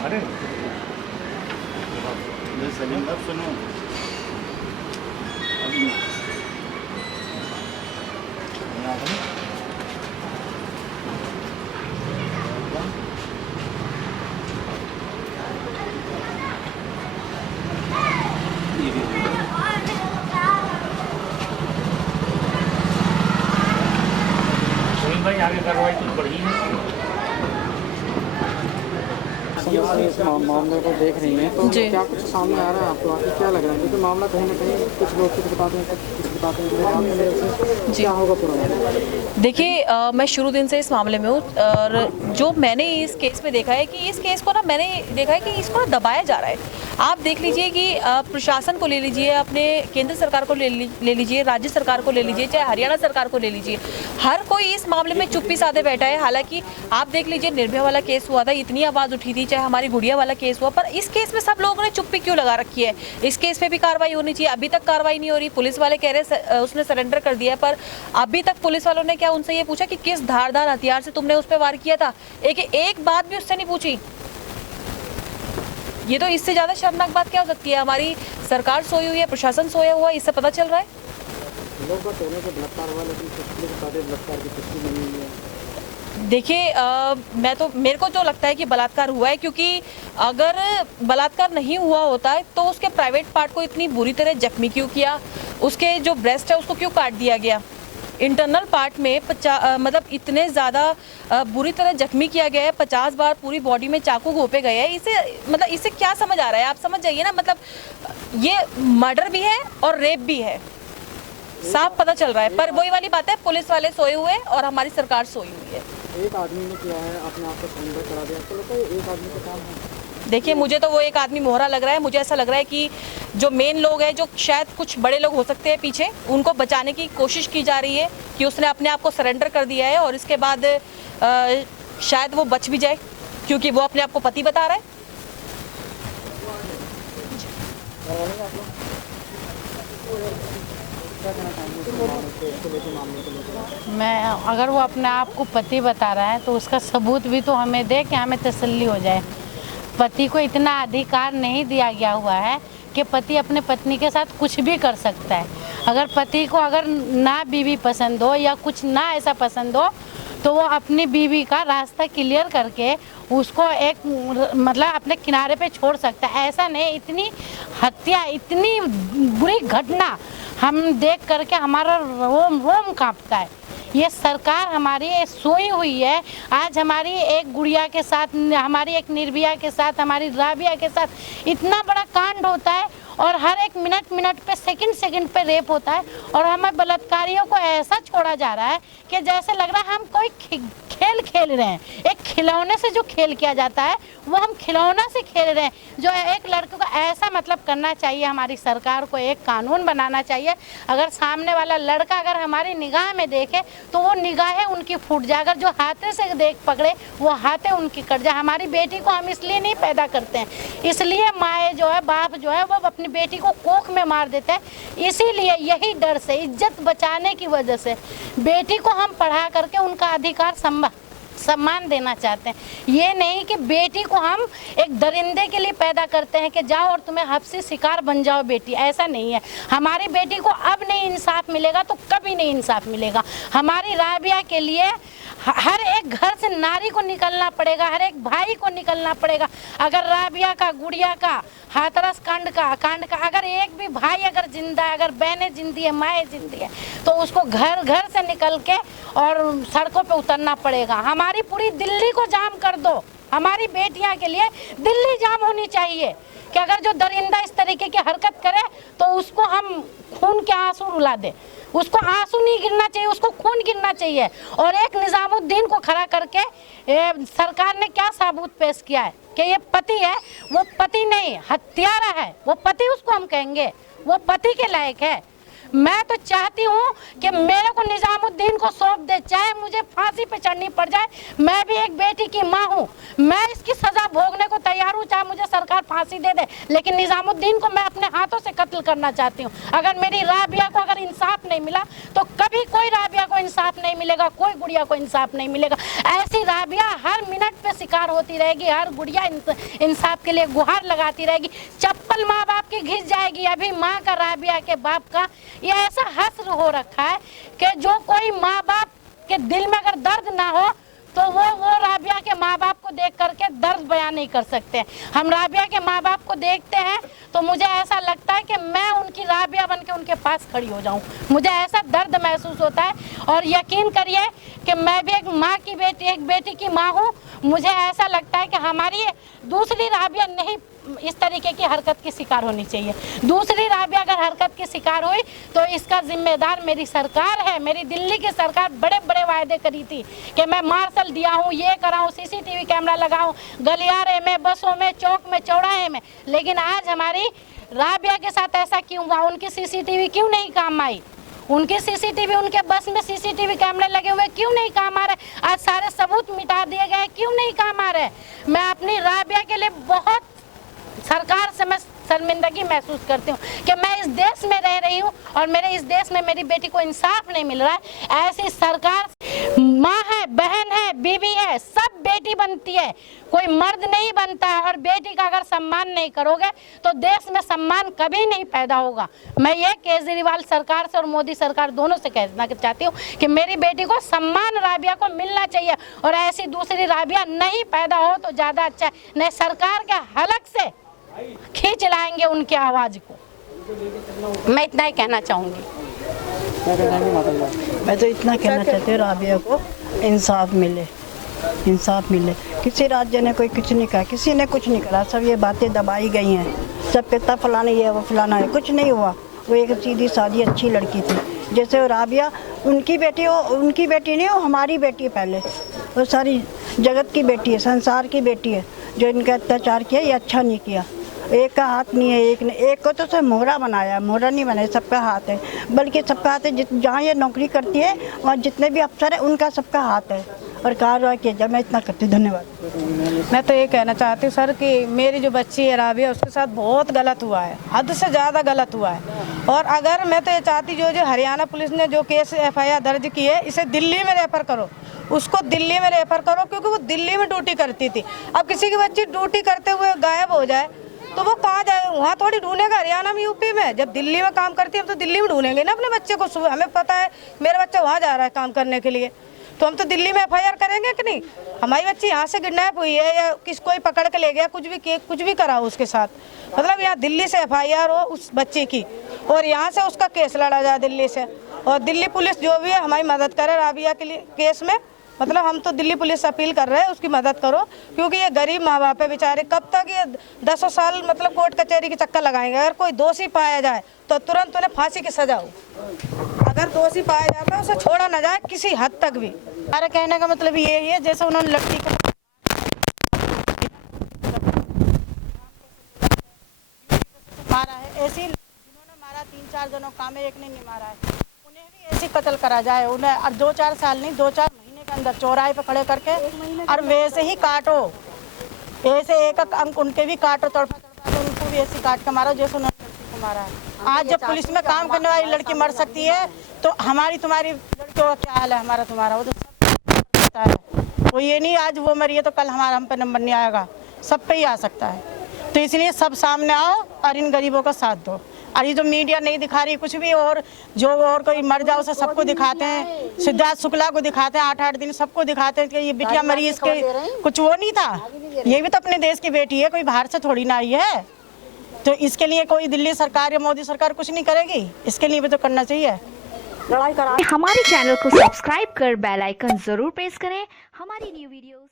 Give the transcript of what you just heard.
अरे सलीम सुनो अभी भाई आगे कार्रवाई कुछ बढ़ी है। इस मामले को देख रही हैं तो क्या कुछ सामने आ रहा है आपको आके क्या लग रहा है? क्योंकि मामला कहीं ना कहीं कुछ लोग कुछ बताते हैं कुछ बताते हैं क्या होगा पूरा? देखिए मैं शुरू दिन से इस मामले में हूँ और जो मैंने इस केस में देखा है कि इस केस को ना मैंने देखा है कि इसको ना दबाया जा रहा है। आप देख लीजिए कि प्रशासन को ले लीजिए, अपने केंद्र सरकार को ले लीजिए, राज्य सरकार को ले लीजिए, चाहे हरियाणा सरकार को ले लीजिए, हर कोई इस मामले में चुप्पी साधे बैठा है। हालांकि आप देख लीजिए निर्भया वाला केस हुआ था, इतनी आवाज़ उठी थी, चाहे हमारी गुड़िया वाला केस हुआ, पर इस केस में सब लोगों ने चुप्पी क्यों लगा रखी है? इस केस पे भी कार्रवाई होनी चाहिए, अभी तक कार्रवाई नहीं हो रही। पुलिस वाले कह रहे उसने सरेंडर कर दिया है, पर अभी तक पुलिस वालों ने क्या उनसे ये पूछा कि किस धारदार हथियार से तुमने उस पर वार किया था? एक बात भी उससे नहीं पूछी। ये तो इससे ज्यादा शर्मनाक बात क्या हो सकती है? हमारी सरकार सोई हुई है, प्रशासन सोया हुआ है, इससे पता चल रहा है। देखिए मेरे को जो लगता है कि बलात्कार हुआ है, क्योंकि अगर बलात्कार नहीं हुआ होता है तो उसके प्राइवेट पार्ट को इतनी बुरी तरह जख्मी क्यों किया? उसके जो ब्रेस्ट है उसको क्यों काट दिया गया? इंटरनल पार्ट में मतलब इतने ज़्यादा बुरी तरह जख्मी किया गया है, 50 बार पूरी बॉडी में चाकू घोंपे गए हैं। इससे क्या समझ आ रहा है? आप समझ जाइए ना, मतलब ये मर्डर भी है और रेप भी है, साफ पता चल रहा है। पर वही वाली बात है, पुलिस वाले सोए हुए और हमारी सरकार सोई हुई है। एक आदमी ने किया है, अपने आप को सरेंडर करा दिया, तो लगता है एक आदमी का काम है। देखिए मुझे तो वो एक आदमी मोहरा लग रहा है। मुझे ऐसा लग रहा है कि जो मेन लोग हैं, जो शायद कुछ बड़े लोग हो सकते हैं पीछे, उनको बचाने की कोशिश की जा रही है कि उसने अपने आप को सरेंडर कर दिया है और इसके बाद शायद वो बच भी जाए, क्योंकि वो अपने आप को पति बता रहा है। मैं अगर वो अपने आप को पति बता रहा है तो उसका सबूत भी तो हमें दे कि हमें तसल्ली हो जाए। पति को इतना अधिकार नहीं दिया गया हुआ है कि पति अपने पत्नी के साथ कुछ भी कर सकता है। अगर पति को अगर ना बीवी पसंद हो या कुछ ना ऐसा पसंद हो तो वो अपनी बीवी का रास्ता क्लियर करके उसको एक मतलब अपने किनारे पे छोड़ सकता है। ऐसा नहीं, इतनी हत्या, इतनी बुरी घटना हम देख करके हमारा रोम रोम कांपता है। ये सरकार हमारी सोई हुई है। आज हमारी एक गुड़िया के साथ, हमारी एक निर्भया के साथ, हमारी राबिया के साथ इतना बड़ा कांड होता है और हर एक मिनट पे, सेकंड पे रेप होता है और हमें बलात्कारियों को ऐसा छोड़ा जा रहा है कि जैसे लग रहा है हम कोई खेल खेल रहे हैं। एक खिलौने से जो खेल किया जाता है वो हम खिलौना से खेल रहे हैं। जो एक लड़के को ऐसा मतलब करना चाहिए, हमारी सरकार को एक कानून बनाना चाहिए। अगर सामने वाला लड़का अगर हमारी निगाह में देखे तो वो निगाहें उनकी फूट जाए। अगर जो हाथे से देख पकड़े वो हाथे उनकी कट जाए। हमारी बेटी को हम इसलिए नहीं पैदा करते हैं, इसलिए माए जो है, बाप जो है, वो अपनी बेटी को कोख में मार देते हैं। इसीलिए यही डर से, इज्जत बचाने की वजह से बेटी को हम पढ़ा करके उनका अधिकार सम्मान देना चाहते हैं। ये नहीं कि बेटी को हम एक दरिंदे के लिए पैदा करते हैं कि जाओ और तुम्हें हफ्सी शिकार बन जाओ बेटी, ऐसा नहीं है। हमारी बेटी को अब नहीं इंसाफ मिलेगा तो कभी नहीं इंसाफ मिलेगा। हमारी राबिया के लिए हर एक घर से नारी को निकलना पड़ेगा, हर एक भाई को निकलना पड़ेगा। अगर राबिया का, गुड़िया का, हाथरस कांड का अगर एक भी भाई अगर जिंदा है, अगर बहनें जिंदी है, माएँ जिंदी है, तो उसको घर घर से निकल के और सड़कों पे उतरना पड़ेगा। हमारी पूरी दिल्ली को जाम कर दो, हमारी बेटियां के लिए दिल्ली जाम होनी चाहिए कि अगर जो दरिंदा इस तरीके की हरकत करे तो उसको हम खून के आंसू रुला दें। उसको आंसू नहीं गिरना चाहिए, उसको खून गिरना चाहिए। और एक निजामुद्दीन को खड़ा करके सरकार ने क्या सबूत पेश किया है कि ये पति है, वो पति नहीं हत्यारा है, वो पति उसको हम कहेंगे, वो पति के लायक है। मैं तो चाहती हूँ कि मेरे को निजामुद्दीन को सौंप दे, चाहे मुझे फांसी पे चढ़नी पड़ जाए। मैं भी एक बेटी की माँ हूँ, मैं इसकी सजा भोगने को तैयार हूँ, चाहे मुझे सरकार फांसी दे दे, लेकिन निजामुद्दीन को मैं अपने हाथों से कत्ल करना चाहती हूँ। अगर मेरी राबिया को अगर इंसाफ नहीं मिला तो कभी कोई राबिया को इंसाफ नहीं मिलेगा, कोई गुड़िया को इंसाफ नहीं मिलेगा। ऐसी राबिया हर मिनट पे शिकार होती रहेगी, हर गुड़िया इंसाफ के लिए गुहार लगाती रहेगी। चप्पल माँ बाप की घिस जाएगी। अभी माँ का राबिया के बाप का ये ऐसा हस्र हो रखा है कि जो कोई माँ बाप के दिल में अगर दर्द ना हो तो वो राबिया के माँ बाप को देख करके दर्द बयान नहीं कर सकते। हम राबिया के माँ बाप को देखते हैं तो मुझे ऐसा लगता है कि मैं उनकी राबिया बन के उनके पास खड़ी हो जाऊं, मुझे ऐसा दर्द महसूस होता है। और यकीन करिए कि मैं भी एक माँ की बेटी, एक बेटी की माँ हूँ। मुझे ऐसा लगता है कि हमारी दूसरी राबिया नहीं इस तरीके की हरकत की शिकार होनी चाहिए। दूसरी राबिया अगर हरकत की शिकार हुई तो इसका जिम्मेदार मेरी सरकार है। मेरी दिल्ली की सरकार बड़े बड़े वायदे करी थी कि मैं मार्शल दिया हूँ, ये कराऊँ, सीसीटीवी कैमरा लगाऊँ गलियारे में, बसों में, चौक में, चौराहे में, लेकिन आज हमारी राबिया के साथ ऐसा क्यों हुआ? उनकी सीसीटीवी क्यों नहीं काम आई? उनके सीसीटीवी, उनके बस में सीसीटीवी कैमरे लगे हुए क्यों नहीं काम आ रहे? आज सारे सबूत मिटा दिए गए, क्यों नहीं काम आ रहे? मैं अपनी राबिया के लिए बहुत सरकार से मैं शर्मिंदगी महसूस करती हूँ कि मैं इस देश में रह रही हूँ और मेरे इस देश में मेरी बेटी को इंसाफ नहीं मिल रहा है। ऐसी सरकार, माँ है, बहन है, बीवी है, सब बेटी बनती है, कोई मर्द नहीं बनता है। और बेटी का अगर सम्मान नहीं करोगे तो देश में सम्मान कभी नहीं पैदा होगा। मैं ये केजरीवाल सरकार से और मोदी सरकार दोनों से कहना चाहती हूँ कि मेरी बेटी को सम्मान राबिया को मिलना चाहिए और ऐसी दूसरी राबिया नहीं पैदा हो तो ज़्यादा अच्छा है। नहीं सरकार के हलक से खींच लाएंगे उनकी आवाज़ को। मैं इतना ही कहना चाहूँगी। मैं तो इतना कहना चाहती हूँ राबिया को इंसाफ मिले, इंसाफ मिले। किसी राज्य ने कोई कुछ नहीं कहा, किसी ने कुछ नहीं करा, सब ये बातें दबाई गई हैं। सब कहता फलाना ये वो फलाना है, कुछ नहीं हुआ। वो एक सीधी सादी अच्छी लड़की थी। जैसे वो राबिया उनकी बेटी हो, उनकी बेटी नहीं हो, हमारी बेटी है पहले। वो सारी जगत की बेटी है, संसार की बेटी है। जो इनका अत्याचार किया ये अच्छा नहीं किया। एक का हाथ नहीं है, एक को तो सब मोहरा बनाया, मोहरा नहीं बनाया, सबका हाथ है। बल्कि सबका हाथ है, जहाँ ये नौकरी करती है और जितने भी अफसर है उनका सबका हाथ है। और कार्रवाई किया जाए। मैं इतना करती हूँ, धन्यवाद। मैं तो ये कहना चाहती हूँ सर कि मेरी जो बच्ची है राबिया, उसके साथ बहुत गलत हुआ है, हद से ज़्यादा गलत हुआ है। और अगर मैं तो ये चाहती जो हरियाणा पुलिस ने जो केस FIR दर्ज की है, इसे दिल्ली में रेफर करो, उसको दिल्ली में रेफर करो, क्योंकि वो दिल्ली में ड्यूटी करती थी। अब किसी की बच्ची ड्यूटी करते हुए गायब हो जाए तो वो कहाँ जाए? वहाँ थोड़ी ढूंढेगा, हरियाणा में, यूपी में। जब दिल्ली में काम करती है तो दिल्ली में ढूंढेंगे ना अपने बच्चे को। हमें पता है मेरा बच्चा वहाँ जा रहा है काम करने के लिए, तो हम तो दिल्ली में FIR करेंगे कि नहीं? हमारी बच्ची यहाँ से किडनैप हुई है या कोई पकड़ के ले गया, कुछ भी करा उसके साथ, मतलब यहाँ दिल्ली से FIR हो उस बच्चे की और यहाँ से उसका केस लड़ा जाए दिल्ली से। और दिल्ली पुलिस जो भी है हमारी मदद करे राबिया के लिए केस में। मतलब हम तो दिल्ली पुलिस से अपील कर रहे हैं, उसकी मदद करो, क्योंकि ये गरीब माँ बाप है बेचारे। कब तक ये 10 साल मतलब कोर्ट कचहरी के चक्कर लगाएंगे? अगर कोई दोषी पाया जाए तो तुरंत उन्हें फांसी की सजा हो। अगर दोषी पाया जाता है उसे छोड़ा न जाए किसी हद तक भी। हमारे कहने का मतलब यही है, जैसे उन्होंने लड़की को मारा है, ऐसे जिन्होंने मारा 3-4 जनों काम है, एक ने नहीं मारा है, उन्हें भी ऐसे कत्ल करा जाए। उन्हें और 2-4 साल नहीं, 2-4 महीने के अंदर चौराहे पे खड़े करके और वैसे ही काटो, ऐसे एक अंक उनके भी काटो, तड़पा तो उनको भी ऐसे काट के मारो जैसे उन्होंने लड़की को मारा है। आज जब पुलिस में काम करने वाली लड़की मर सकती है तो हमारी तुम्हारी लड़कियों का क्या हाल है? हमारा तुम्हारा वो तो सब पता है। वो ये नहीं आज वो मरी है तो कल हमारा हम पे नंबर नहीं आएगा, सब पे ही आ सकता है। तो इसलिए सब सामने आओ और इन गरीबों का साथ दो। और ये जो मीडिया नहीं दिखा रही कुछ भी, और जो और कोई मर जाओ उसे सबको दिखाते हैं, सिद्धार्थ शुक्ला को दिखाते हैं 8-8 दिन, सबको दिखाते हैं कि ये बिटिया मरी, इसके कुछ वो नहीं था। ये भी तो अपने देश की बेटी है, कोई बाहर से थोड़ी ना आई है। तो इसके लिए कोई दिल्ली सरकार या मोदी सरकार कुछ नहीं करेगी, इसके लिए भी तो करना चाहिए। हमारे चैनल को सब्सक्राइब कर बेल आइकन जरूर प्रेस करें हमारी न्यू वीडियोस